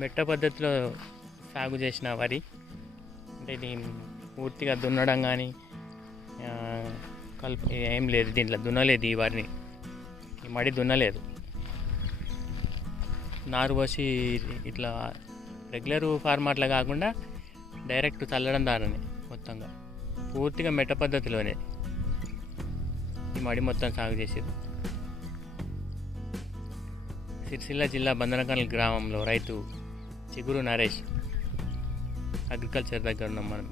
మెట్ట పద్ధతిలో సాగు చేసిన వరి. అంటే దీన్ని పూర్తిగా దున్నడం కానీ కలుపు ఏం లేదు దీంట్లో దున్నలేదు ఈ వరిని. ఈ మడి దున్నలేదు. నారు పోసి ఇట్లా రెగ్యులర్ ఫార్మాట్లో కాకుండా డైరెక్ట్ చల్లడం ద్వారానే మొత్తంగా. పూర్తిగా మెట్ట పద్ధతిలోనే ఈ మడి మొత్తం సాగు చేసేది. సిరిసిల్ల జిల్లా బందనకల్ గ్రామంలో రైతు చిగురు నరేష్. అగ్రికల్చర్ దగ్గర ఉన్నాం మనం.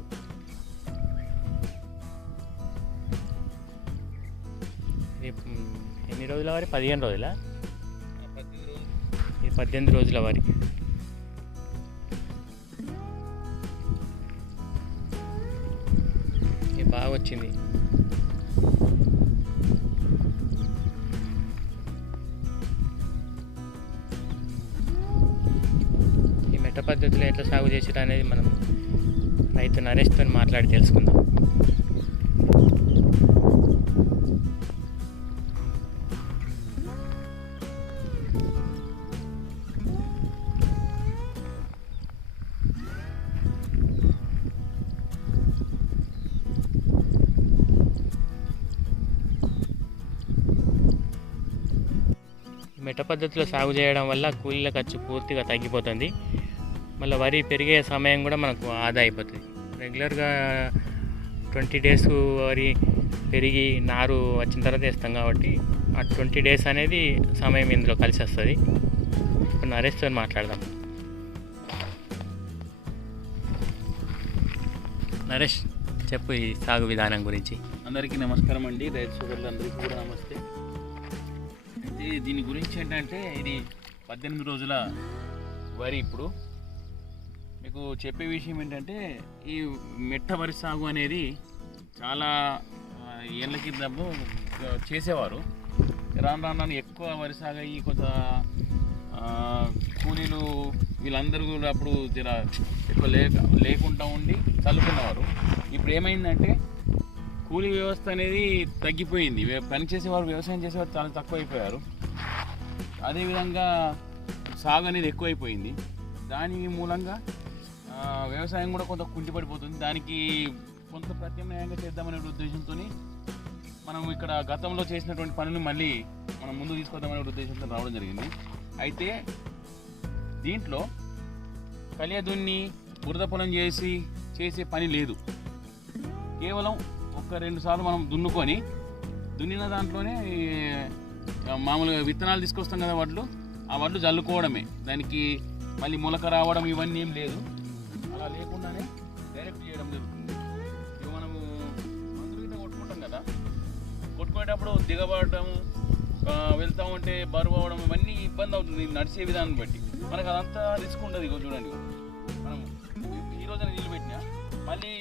ఎన్ని రోజుల వరి పదిహేను రోజుల? పద్దెనిమిది రోజుల వరి ఇది బాగా వచ్చింది. పద్ధతిలో ఎట్లా సాగు చేసారు అనేది మనం రైతు నరేష్తో మాట్లాడి తెలుసుకుందాం. మెట మెట్ట పద్ధతిలో సాగు చేయడం వల్ల కూలీల ఖర్చు పూర్తిగా తగ్గిపోతుంది. మళ్ళీ వరి పెరిగే సమయం కూడా మనకు ఆదా అయిపోతుంది. రెగ్యులర్గా ట్వంటీ డేస్ వరి పెరిగి నారు వచ్చిన తర్వాత వేస్తాం కాబట్టి ఆ ట్వంటీ డేస్ అనేది సమయం ఇందులో కలిసి వస్తుంది ఇప్పుడు నరేష్తో మాట్లాడదాం. నరేష్ చెప్పు ఈ సాగు విధానం గురించి. అందరికీ నమస్కారం అండి. రైతు సోదరులందరికీ కూడా నమస్తే. అయితే దీని గురించి ఏంటంటే ఇది పద్దెనిమిది రోజుల వరి ఇప్పుడు. మీకు చెప్పే విషయం ఏంటంటే ఈ మెట్ట వరి సాగు అనేది చాలా ఏళ్ళ కిందము చేసేవారు. రాను రాను ఎక్కువ వరి సాగు అయ్యి కొంత కూలీలు వీళ్ళందరూ కూడా అప్పుడు జర ఎక్కువ లేక లేకుండా ఉండి చల్లుకున్నవారు. ఇప్పుడు ఏమైందంటే కూలీ వ్యవస్థ అనేది తగ్గిపోయింది. పని చేసేవారు వ్యవసాయం చేసేవారు చాలా తక్కువ అయిపోయారు అదేవిధంగా సాగు అనేది ఎక్కువైపోయింది. దాని మూలంగా వ్యవసాయం కూడా కొంత కుంటిపడిపోతుంది. దానికి కొంత ప్రత్యామ్నాయంగా చేద్దామనే ఉద్దేశంతో మనం ఇక్కడ గతంలో చేసినటువంటి పనులు మళ్ళీ మనం ముందు తీసుకొద్దామనే ఉద్దేశంతో రావడం జరిగింది. అయితే దీంట్లో కలియదున్ని బురద పొలం చేసి చేసే పని లేదు. కేవలం ఒక రెండు సార్లు మనం దున్నుకొని దున్నిన దాంట్లోనే మామూలుగా విత్తనాలు తీసుకొస్తాం కదా వడ్లు ఆ వడ్లు చల్లుకోవడమే దానికి మళ్ళీ మొలక రావడం ఇవన్నీ ఏం లేదు. అలా లేకుండానే డైరెక్ట్ చేయడం జరుగుతుంది. ఇక మనము మందులు గిట్ట కొట్టుకుంటాం కదా కొట్టుకునేటప్పుడు దిగబడటము వెళ్తా ఉంటే బరువు అవడం ఇవన్నీ ఇబ్బంది అవుతుంది నడిచే విధానం బట్టి. మనకు అదంతా రిస్క్ ఉండదు ఇగో చూడండి మనము మనం ఈ- రోజున నీళ్ళు పెట్టినా మళ్ళీ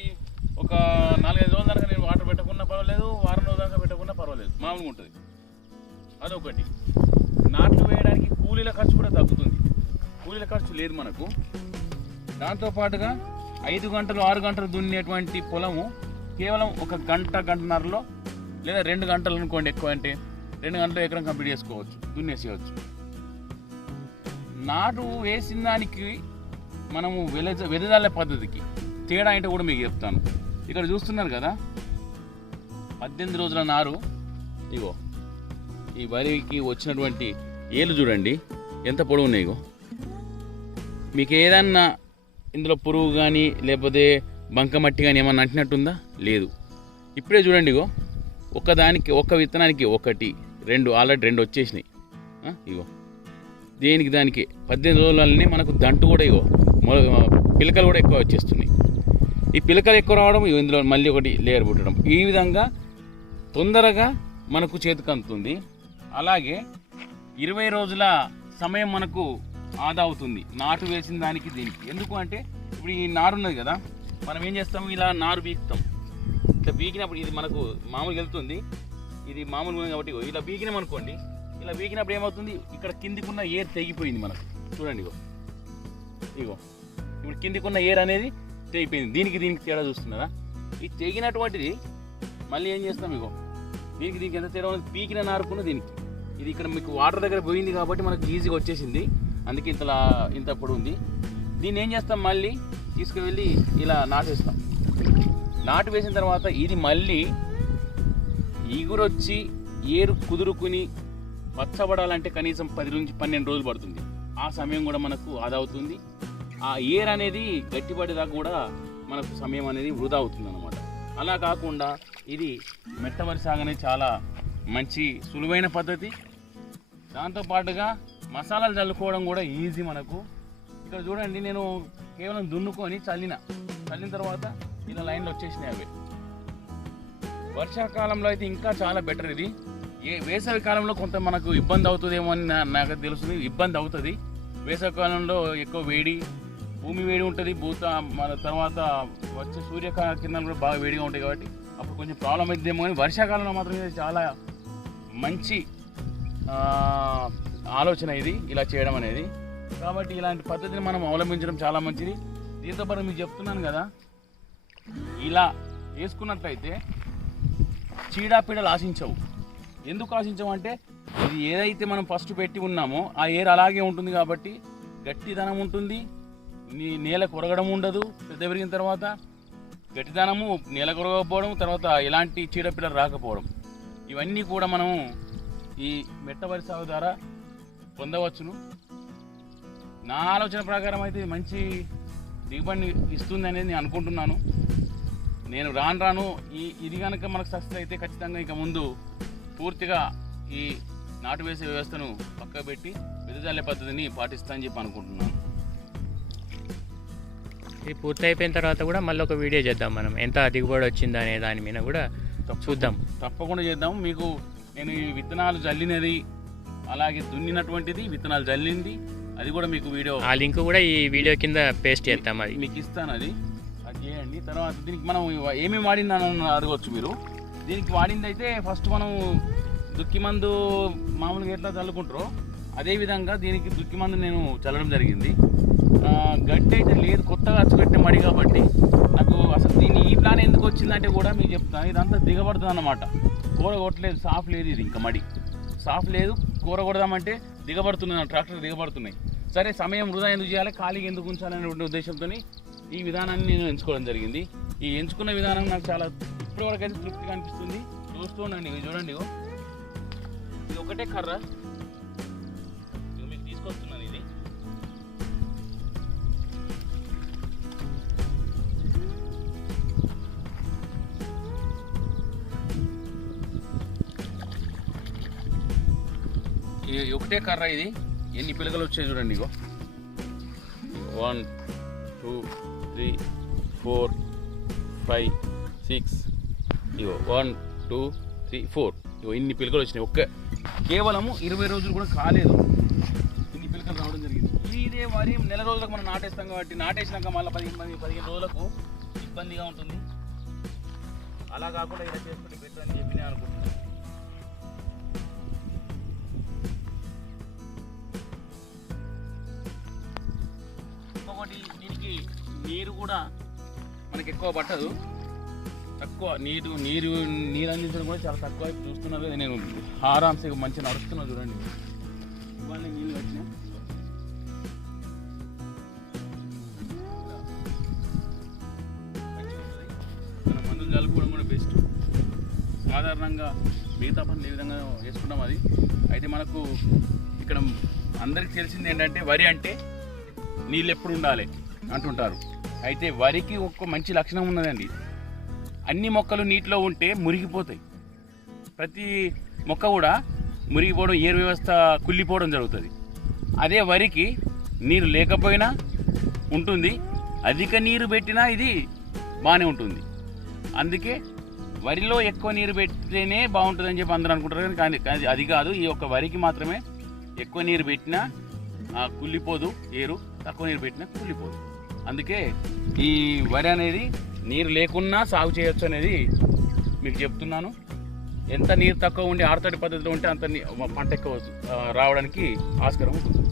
ఒక నాలుగైదు రోజుల దాకా నేను వాటర్ పెట్టకున్నా పర్వాలేదు వారం రోజుల దాకా పెట్టకున్నా పర్వాలేదు మామూలుగా ఉంటుంది. అదొకటి. నాట్లు వేయడానికి కూలీల ఖర్చు కూడా తగ్గుతుంది. కూలీల ఖర్చు లేదు మనకు. దాంతోపాటుగా ఐదు గంటలు ఆరు గంటలు దున్నేటువంటి పొలము కేవలం ఒక గంట గంటన్నరలో లేదా రెండు గంటలు అనుకోండి ఎక్కువ అంటే రెండు గంటలు ఎకరం కంప్లీట్ చేసుకోవచ్చు దున్నేసేయచ్చు నాటు వేసిన దానికి మనము వెలజ వెదజల్లే పద్ధతికి తేడా ఏంటో కూడా మీకు చెప్తాను. ఇక్కడ చూస్తున్నారు కదా పద్దెనిమిది రోజుల నారు ఇగో ఈ వరికి వచ్చినటువంటి ఏలు చూడండి ఎంత పొడవు ఉన్నాయి ఇగో? మీకు ఏదన్నా ఇందులో పురుగు కానీ లేకపోతే బంకమట్టి కానీ ఏమన్నా అంటినట్టుందా? లేదు. ఇప్పుడే చూడండి ఇగో ఒకదానికి ఒక్క విత్తనానికి ఒకటి రెండు ఆల్రెడీ రెండు వచ్చేసినాయి. ఇగో. దేనికి దానికి? పద్దెనిమిది రోజులనే మనకు దంటు కూడా ఇగో పిలకలు కూడా ఎక్కువ వచ్చేస్తున్నాయి. ఈ పిలకలు ఎక్కువ రావడం ఇగో ఇందులో మళ్ళీ ఒకటి లేయర్ పుట్టడం. ఈ విధంగా తొందరగా మనకు చేతికి అందుతుంది అలాగే ఇరవై రోజుల సమయం మనకు ఆదా అవుతుంది. నాటు వేసిన దానికి దీనికి. ఎందుకు అంటే ఇప్పుడు ఈ నారు ఉన్నది కదా మనం ఏం చేస్తాం? ఇలా నారు బీకుతాం ఇట్లా బీకినప్పుడు ఇది మనకు మామూలుగా వెళ్తుంది. ఇది మామూలుగా ఉంది కాబట్టి ఇలా బీకినాం అనుకోండి ఇలా బీకినప్పుడు ఏమవుతుంది? ఇక్కడ కిందికున్న ఏర్ తెగిపోయింది మనకు. చూడండి ఇగో. ఇగో. ఇప్పుడు కిందికున్న ఏర్ అనేది తెగిపోయింది. దీనికి దీనికి తేడా చూస్తున్నారా? ఈ తెగినటువంటిది మళ్ళీ ఏం చేస్తాం ఇగో? దీనికి దీనికి ఎంత తేడా ఉంది పీకిన నారుకున్న దీనికి. ఇది ఇక్కడ మీకు వాటర్ దగ్గర పోయింది కాబట్టి మనకు ఈజీగా వచ్చేసింది. అందుకే ఇంతలా ఇంత పొడి ఉంది. దీన్ని ఏం చేస్తాం మళ్ళీ? తీసుకువెళ్ళి ఇలా నాటేస్తాం. నాటు వేసిన తర్వాత ఇది మళ్ళీ ఎగురొచ్చి ఏరు కుదురుకుని పచ్చబడాలంటే కనీసం పది నుంచి పన్నెండు రోజులు పడుతుంది. ఆ సమయం కూడా మనకు ఆదా అవుతుంది. ఆ ఏర్ అనేది గట్టిపడేదాకా కూడా మనకు సమయం అనేది వృధా అవుతుంది అనమాట అలా కాకుండా ఇది మెట్టవరి సాగు అనేది చాలా మంచి సులువైన పద్ధతి. దాంతోపాటుగా మసాలాలు చల్లుకోవడం కూడా ఈజీ మనకు. ఇక్కడ చూడండి నేను కేవలం దున్నుకొని చల్లిన. చల్లిన తర్వాత ఇలా లైన్లో వచ్చేసినాయి అవి. వర్షాకాలంలో అయితే ఇంకా చాలా బెటర్ ఇది. ఏ వేసవి కాలంలో కొంత మనకు ఇబ్బంది అవుతుందేమో అని నాకు తెలుస్తుంది. ఇబ్బంది అవుతుంది. వేసవి కాలంలో ఎక్కువ వేడి భూమి వేడి ఉంటుంది. భూత మన తర్వాత వచ్చే సూర్య కింద కూడా బాగా వేడిగా ఉంటాయి కాబట్టి అప్పుడు కొంచెం ప్రాబ్లం అవుతుందేమో కానీ వర్షాకాలంలో మాత్రం చాలా మంచి ఆలోచన ఇది ఇలా చేయడం అనేది. కాబట్టి ఇలాంటి పద్ధతిని మనం అవలంబించడం చాలా మంచిది. దీంతో పాటు మీకు చెప్తున్నాను కదా ఇలా వేసుకున్నట్లయితే చీడాపీడలు ఆశించవు. ఎందుకు ఆశించవు అంటే ఇది ఏదైతే మనం ఫస్ట్ పెట్టి ఉన్నామో ఆ ఏర్ అలాగే ఉంటుంది కాబట్టి గట్టిదనం ఉంటుంది నీ నేల కొరగడం ఉండదు పెద్ద పెరిగిన తర్వాత గట్టిదనము నేల కొరగకపోవడం తర్వాత ఎలాంటి చీడపీడలు రాకపోవడం. ఇవన్నీ కూడా మనము ఈ మెట్టవరి సాగు ద్వారా పొందవచ్చును. నా ఆలోచన ప్రకారం అయితే మంచి దిగుబడిని ఇస్తుంది అనేది నేను అనుకుంటున్నాను. నేను రాను రాను ఈ ఇది కనుక మనకు సక్సెస్ అయితే ఖచ్చితంగా ఇక ముందు పూర్తిగా ఈ నాటు వేసే వ్యవస్థను పక్క పెట్టి వెదజల్లే పద్ధతిని పాటిస్తానని చెప్పి అనుకుంటున్నాను. ఇది పూర్తి అయిపోయిన తర్వాత కూడా మళ్ళీ ఒక వీడియో చేద్దాం మనం. ఎంత దిగుబడి వచ్చింది అనే దాని మీద కూడా చూద్దాం. తప్పకుండా చేద్దాం. మీకు నేను ఈ విత్తనాలు జల్లినది అలాగే దున్నినటువంటిది విత్తనాలు జల్లింది. అది కూడా మీకు వీడియో ఆ లింక్ కూడా ఈ వీడియో కింద పేస్ట్ చేస్తాం అది. మీకు ఇస్తాను అది. అది చేయండి. తర్వాత దీనికి మనం ఏమేమి వాడిందని అడగవచ్చు మీరు. దీనికి వాడింది అయితే ఫస్ట్ మనం దుక్కి మందు మామూలుగా ఎట్లా చల్లుకుంటారో అదే విధంగా దీనికి దుక్కి మందు నేను చల్లడం జరిగింది. గడ్డి అయితే లేదు కొత్తగా అచ్చుకట్టిన మడి కాబట్టి నాకు అసలు దీన్ని ఈ ప్లాన్ ఎందుకు వచ్చిందంటే కూడా మీకు చెప్తాను. ఇదంతా దిగబడుతుంది అన్నమాట కూర కొట్టలేదు సాఫ్ లేదు ఇది ఇంకా మడి. సాఫ్ లేదు కూర కొడదామంటే దిగబడుతున్నాయి ట్రాక్టర్ దిగబడుతున్నాయి. సరే సమయం వృధా ఎందుకు చేయాలి ఖాళీగా ఎందుకు ఉంచాలనే ఉద్దేశంతో ఈ విధానాన్ని నేను ఎంచుకోవడం జరిగింది. ఈ ఎంచుకున్న విధానం నాకు చాలా ఇప్పటివరకు అయితే తృప్తిగా అనిపిస్తుంది. చూస్తూ ఉండండి ఇవి చూడండి ఇది ఒకటే కర్ర. ఒకటే కర్ర ఇది. ఎన్ని పిలకలు వచ్చాయి చూడండి ఇగో one two three four five six ఇగో వన్ టూ త్రీ ఫోర్ ఇగో ఇన్ని పిలకలు వచ్చినాయి. ఒక్క కేవలము ఇరవై రోజులు కూడా కాలేదు. ఇన్ని పిలకలు రావడం జరిగింది. ఇదే మరి నెల రోజులకు మనం నాటేస్తాం కాబట్టి నాటేసినాక మళ్ళీ పదిహేను మంది పదిహేను రోజులకు ఇబ్బందిగా ఉంటుంది. అలా కాకుండా ఇలా చేసుకుంటే బెటర్ అని చెప్పి నేను అనుకుంటున్నాను. నీరు కూడా మనకి ఎక్కువ పట్టదు. తక్కువ నీరు నీరు నీరు అందించడం కూడా చాలా తక్కువ. చూస్తున్నారు కదా నేను ఆరామ్సే మంచిగా నడుస్తున్నా చూడండి. ఇవాళ నీళ్ళు వచ్చినా మందులు చల్లుకోవడం కూడా బెస్ట్. సాధారణంగా మిగతా పనులు ఏ విధంగా చేసుకుంటాం అది. అయితే మనకు ఇక్కడ అందరికి తెలిసింది ఏంటంటే వరి అంటే నీళ్ళు ఎప్పుడు ఉండాలి అంటుంటారు. అయితే వరికి ఒక మంచి లక్షణం ఉన్నదండి. అన్ని మొక్కలు నీటిలో ఉంటే మురిగిపోతాయి. ప్రతి మొక్క కూడా మురిగిపోవడం ఏరు వ్యవస్థ కుళ్ళిపోవడం జరుగుతుంది. అదే వరికి నీరు లేకపోయినా ఉంటుంది. అధిక నీరు పెట్టినా ఇది బాగానే ఉంటుంది. అందుకే వరిలో ఎక్కువ నీరు పెడితేనే బాగుంటుందని చెప్పి అందరూ అనుకుంటారు కానీ కానీ అది కాదు. ఈ యొక్క వరికి మాత్రమే ఎక్కువ నీరు పెట్టినా కుళ్ళిపోదు ఏరు తక్కువ నీరు పెట్టినా కుళ్ళిపోదు. అందుకే ఈ వరి అనేది నీరు లేకున్నా సాగు చేయొచ్చు అనేది మీకు చెప్తున్నాను. ఎంత నీరు తక్కువ ఉండి ఆడతడి పద్ధతిలో ఉంటే అంత నీ- పంట ఎక్కువ రావడానికి ఆస్కారం ఉంటుంది.